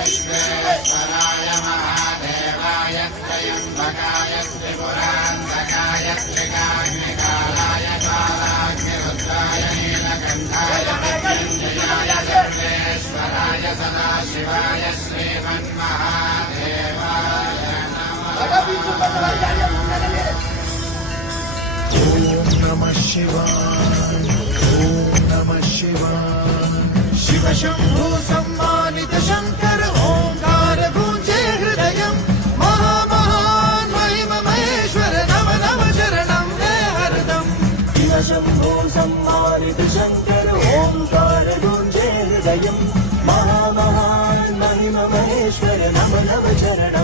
विश्वेश्वराय महादेवाय त्र्यम्बकाय त्रिपुरान्तकाय त्रिकाग्निकालाय कालाग्निरुद्राय नीलकण्ठाय मृत्युञ्जयाय सर्वेश्वराय सदाशिवाय श्रीमन्महादेवाय नमः। ॐ नमः शिवाय, ॐ नमः शिवाय। शिव शंभु सम्मानित शंकर ओंकार गूंजे हृदयं महामहान महिम महेश्वर नम नम शरणं मे हरदम। शिव शंभु सम्मानित शंकर ओंकार गूंजे हृदयं महामहान महिम महेश्वर नम नम शरणं